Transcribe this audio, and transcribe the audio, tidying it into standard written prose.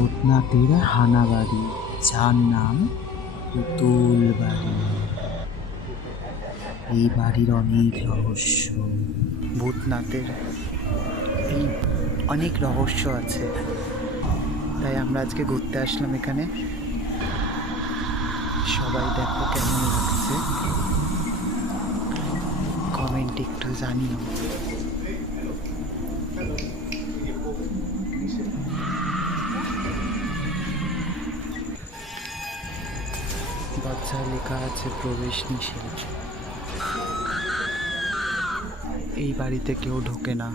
ভূতনাথের হানাবাড়ি, যার নাম পুতুল বাড়ি। এই বাড়ির অনেক রহস্য, ভূতনাথের এই অনেক রহস্য আছে, তাই আমরা আজকে ঘুরতে আসলাম এখানে। সবাই দেখো কেমন লাগছে, কমেন্ট একটু জানিও। দরজায় লেখা আছে প্রবেশ নিষেধ। এই বাড়িতে কেউ ঢোকে না।